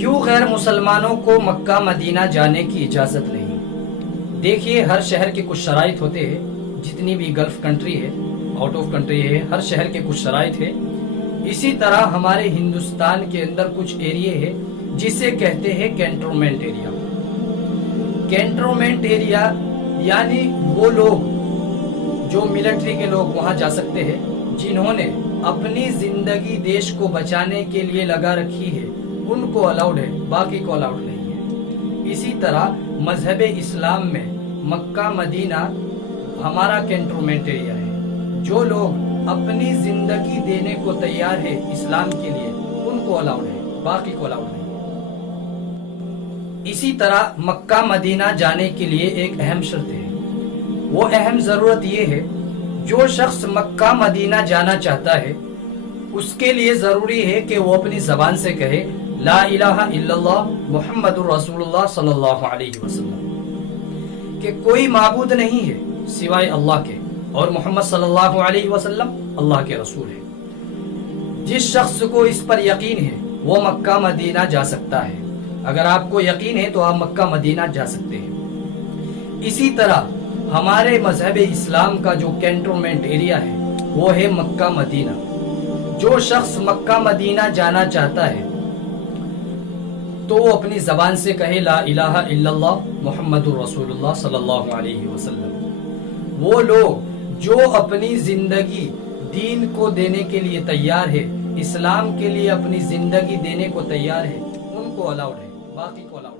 کیوں غیر مسلمانوں کو مکہ مدینہ جانے کی اجازت نہیں؟ دیکھیے، ہر شہر کے کچھ شرائط ہوتے ہیں، جتنی بھی گلف کنٹری ہے، آؤٹ آف کنٹری ہے، ہر شہر کے کچھ شرائط ہے۔ اسی طرح ہمارے ہندوستان کے اندر کچھ ایریے ہے جسے کہتے ہیں کینٹونمنٹ ایریا۔ کینٹونمنٹ ایریا یعنی وہ لوگ جو ملٹری کے لوگ وہاں جا سکتے ہیں، جنہوں نے اپنی زندگی دیش کو بچانے کے لیے لگا رکھی ہے، ان کو الاؤڈ ہے، باقی کو الاؤڈ نہیں ہے۔ اسی طرح مذہب اسلام میں مکہ مدینہ ہمارا کینٹونمنٹ ایریا ہے۔ جو لوگ اپنی زندگی دینے کو تیار ہے اسلام کے لیے، ان کو الاؤڈ ہے، باقی کو الاؤڈ نہیں ہے۔ اسی طرح مکہ مدینہ جانے کے لیے ایک اہم شرط ہے۔ وہ اہم ضرورت یہ ہے، جو شخص مکہ مدینہ جانا چاہتا ہے اس کے لیے ضروری ہے کہ وہ اپنی زبان سے کہے لا الہ الا اللہ محمد الرسول اللہ صلی اللہ علیہ وسلم، کہ کوئی معبود نہیں ہے سوائے اللہ کے، اور محمد صلی اللہ علیہ وسلم اللہ کے رسول ہے۔ جس شخص کو اس پر یقین ہے وہ مکہ مدینہ جا سکتا ہے۔ اگر آپ کو یقین ہے تو آپ مکہ مدینہ جا سکتے ہیں۔ اسی طرح ہمارے مذہب اسلام کا جو کینٹونمنٹ ایریا ہے وہ ہے مکہ مدینہ۔ جو شخص مکہ مدینہ جانا چاہتا ہے تو وہ اپنی زبان سے کہے لا الہ الا اللہ محمد الرسول اللہ صلی اللہ علیہ وسلم۔ وہ لوگ جو اپنی زندگی دین کو دینے کے لیے تیار ہے، اسلام کے لیے اپنی زندگی دینے کو تیار ہے، ان کو الاؤڈ ہے، باقی کو الاؤڈ